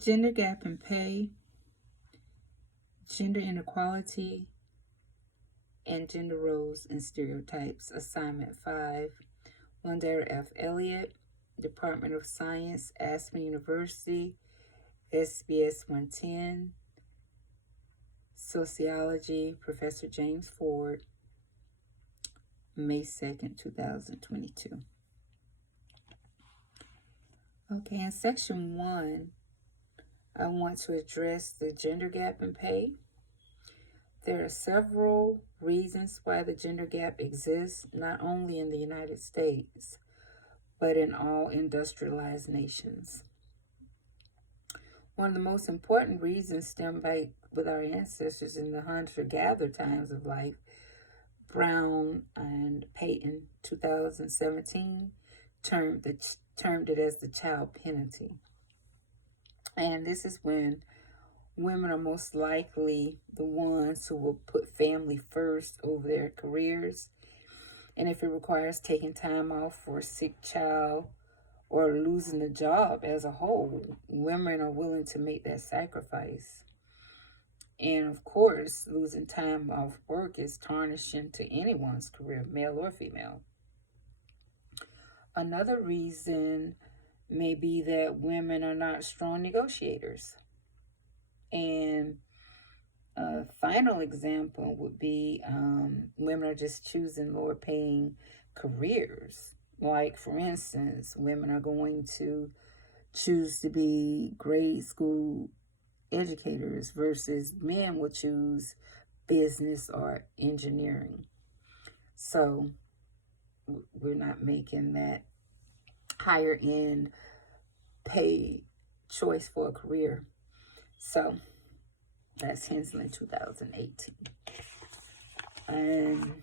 Gender gap in pay, gender inequality, and gender roles and stereotypes. Assignment 5, Wanda F. Elliott, Department of Science, Aspen University, SBS 110. Sociology, Professor James Ford, May 2nd, 2022. Okay, in section 1, I want to address the gender gap in pay. There are several reasons why the gender gap exists, not only in the United States, but in all industrialized nations. One of the most important reasons stem back with our ancestors in the hunter-gatherer times of life. Brown and Payton, 2017, termed it as the child penalty. And this is when women are most likely the ones who will put family first over their careers. And if it requires taking time off for a sick child or losing the job as a whole, women are willing to make that sacrifice. And of course, losing time off work is tarnishing to anyone's career, male or female. Another reason may be that women are not strong negotiators. And a final example would be women are just choosing lower paying careers. Like, for instance, women are going to choose to be grade school educators versus men will choose business or engineering. So we're not making that higher end pay choice for a career. So that's Hensley 2018. And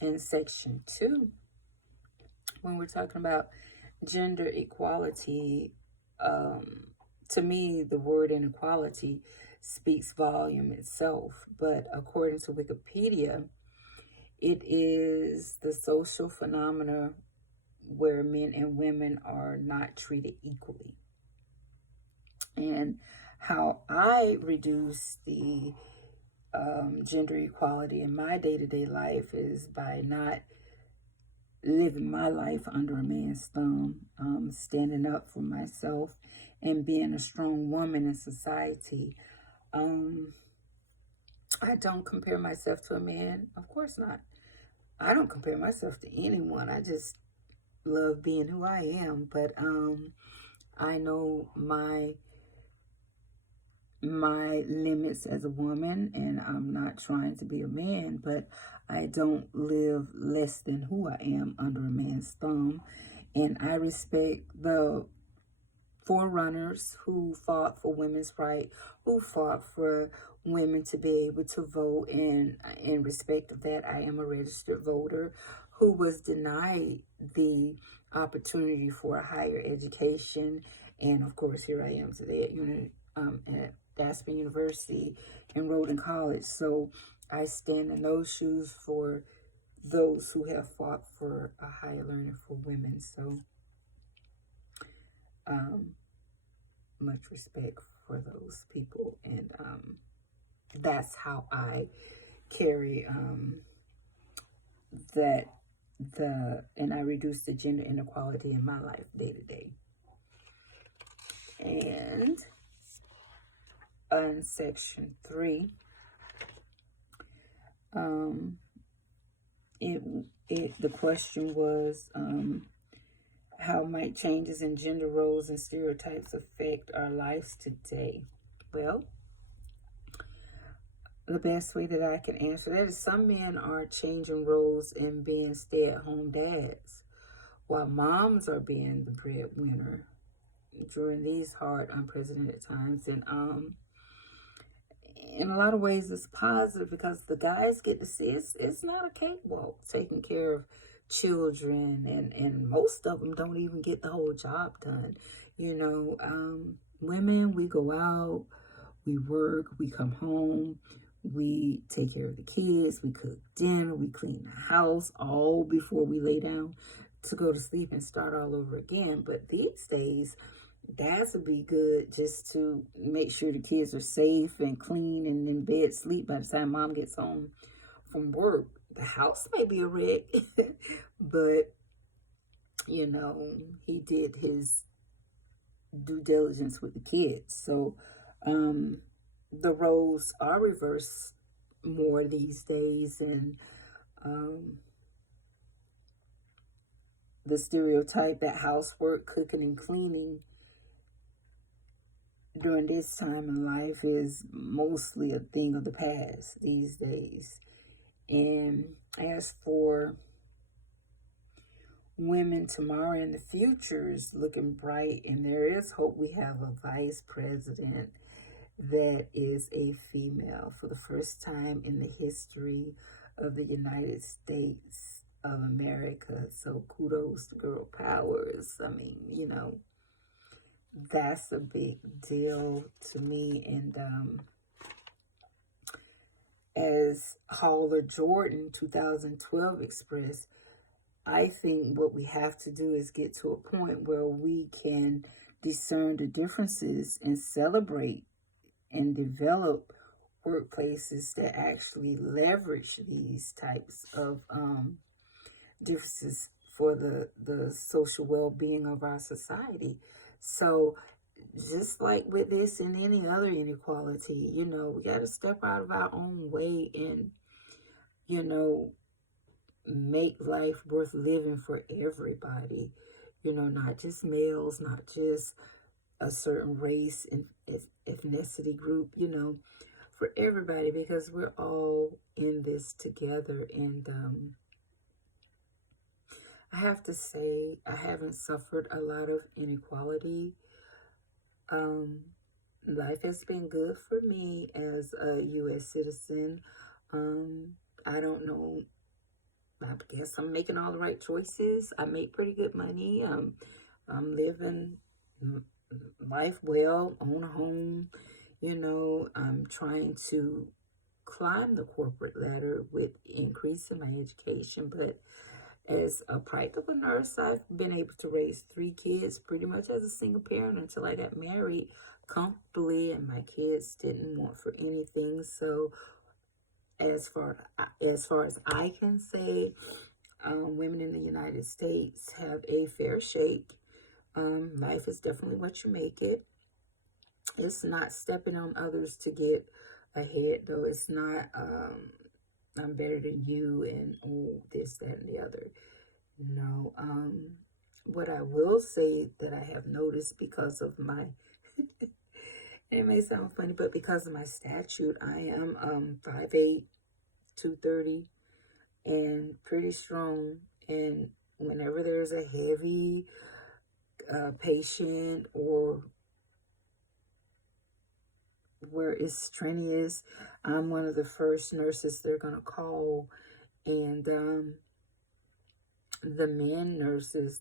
in section 2, when we're talking about gender equality, to me, the word inequality speaks volume itself, but according to Wikipedia, it is the social phenomena where men and women are not treated equally. And how I reduce the gender equality in my day-to-day life is by not living my life under a man's thumb, standing up for myself and being a strong woman in society. I don't compare myself to a man. Of course not. I don't compare myself to anyone. I just love being who I am. But I know my limits as a woman, and I'm not trying to be a man, but I don't live less than who I am under a man's thumb. And I respect the forerunners who fought for women's rights, who fought for women to be able to vote. And in respect of that, I am a registered voter who was denied the opportunity for a higher education. And of course, here I am today at Aspen University, enrolled in college. So I stand in those shoes for those who have fought for a higher learning for women. So much respect for those people, and that's how I carry and I reduce the gender inequality in my life day to day. And in section 3, the question was, how might changes in gender roles and stereotypes affect our lives today? Well, the best way that I can answer that is some men are changing roles and being stay-at-home dads, while moms are being the breadwinner during these hard, unprecedented times. And in a lot of ways, it's positive because the guys get to see it's not a cakewalk taking care of children, and most of them don't even get the whole job done. Women, we go out, we work, we come home, we take care of the kids, we cook dinner, we clean the house, all before we lay down to go to sleep and start all over again. But these days, Dads would be good just to make sure the kids are safe and clean and in bed sleep by the time mom gets home from work. The house may be a wreck, but he did his due diligence with the kids. So um, the roles are reversed more these days, and um, the stereotype that housework, cooking, and cleaning during this time in life is mostly a thing of the past these days. And as for women, tomorrow and the future is looking bright, and there is hope. We have a vice president that is a female for the first time in the history of the United States of America. So kudos to girl powers. I mean, that's a big deal to me. And as Howler Jordan 2012 expressed, I think what we have to do is get to a point where we can discern the differences and celebrate and develop workplaces that actually leverage these types of differences for the social well-being of our society. So just like with this and any other inequality, we got to step out of our own way and, make life worth living for everybody, not just males, not just a certain race and ethnicity group, for everybody, because we're all in this together. And I have to say, I haven't suffered a lot of inequality. Life has been good for me as a U.S. citizen. I don't know. I guess I'm making all the right choices. I make pretty good money. I'm living life well, own a home. I'm trying to climb the corporate ladder with increasing my education. But as a practical nurse, I've been able to raise 3 kids pretty much as a single parent until I got married comfortably, and my kids didn't want for anything. So as far as I can say, women in the United States have a fair shake. Life is definitely what you make it. It's not stepping on others to get ahead, though. It's not I'm better than you and this, that, and the other. No. What I will say that I have noticed because of my and it may sound funny, but because of my statute, I am 5'8", 230, and pretty strong. And whenever there's a heavy patient or where it's strenuous, I'm one of the first nurses they're going to call. And the male nurses,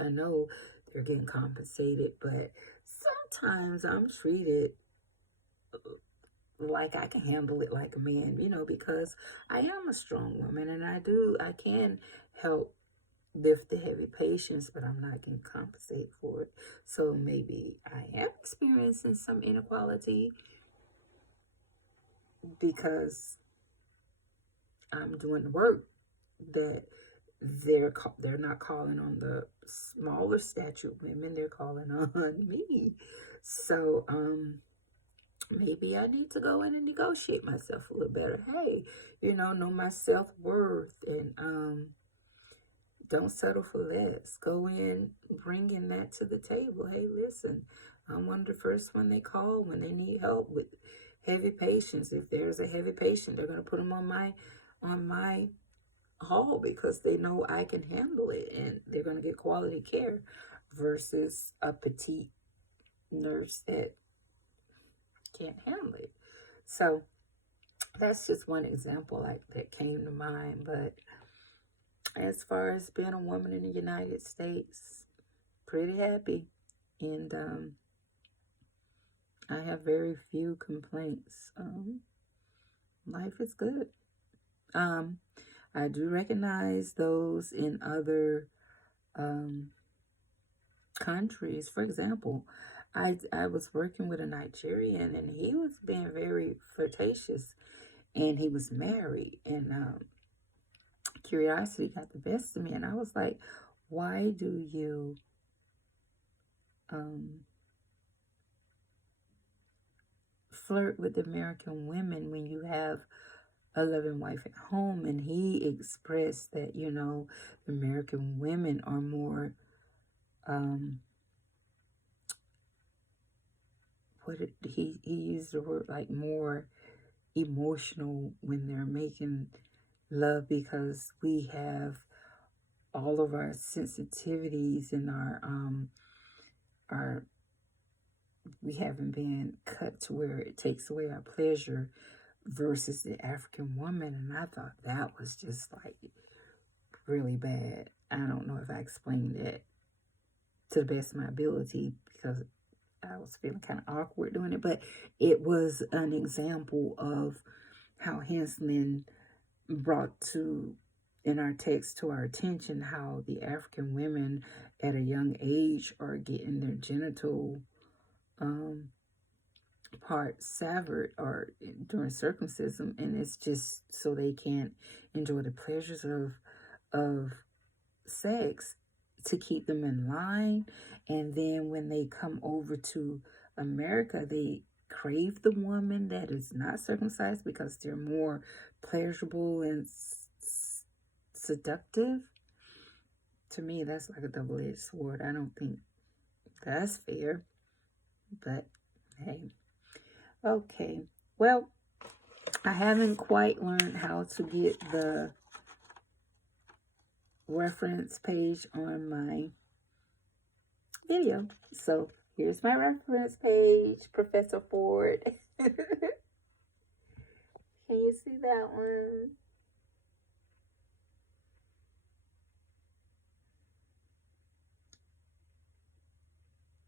I know they're getting compensated, but sometimes I'm treated like I can handle it like a man, because I am a strong woman, and I can help lift the heavy patients, but I'm not getting compensated for it. So maybe I am experiencing some inequality because I'm doing the work that they're not calling on the smaller stature women, they're calling on me. So maybe I need to go in and negotiate myself a little better. Hey, know my self-worth, and don't settle for less. Go in bringing that to the table. Hey, listen, I'm one of the first when they call when they need help with heavy patients. If there's a heavy patient, they're going to put them on my hall because they know I can handle it, and they're going to get quality care versus a petite nurse that can't handle it. So that's just one example that came to mind. But as far as being a woman in the United States, pretty happy, and I have very few complaints. Life is good. I do recognize those in other countries. For example, I was working with a Nigerian, and he was being very flirtatious, and he was married, and curiosity got the best of me, and I was like, why do you flirt with American women when you have a loving wife at home? And he expressed that, you know, American women are more he used the word like more emotional when they're making love, because we have all of our sensitivities and our we haven't been cut to where it takes away our pleasure versus the African woman. And I thought that was just like really bad. I don't know if I explained that to the best of my ability, because I was feeling kind of awkward doing it, but it was an example of how Henslin brought to in our text to our attention how the African women at a young age are getting their genital part severed or during circumcision, and it's just so they can't enjoy the pleasures of sex, to keep them in line. And then when they come over to America, they crave the woman that is not circumcised because they're more pleasurable and seductive. To me, that's like a double-edged sword. I don't think that's fair, but hey. Okay, well, I haven't quite learned how to get the reference page on my video. So here's my reference page, Professor Ford. Can you see that one?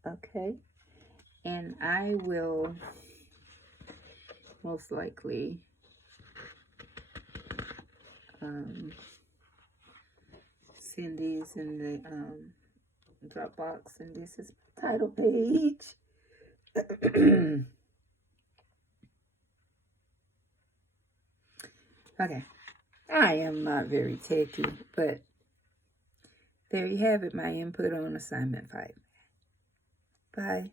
Okay, and I will most likely send these in the Dropbox, and this is my title page. Okay, I am not very techy, but there you have it, my input on assignment 5. Bye.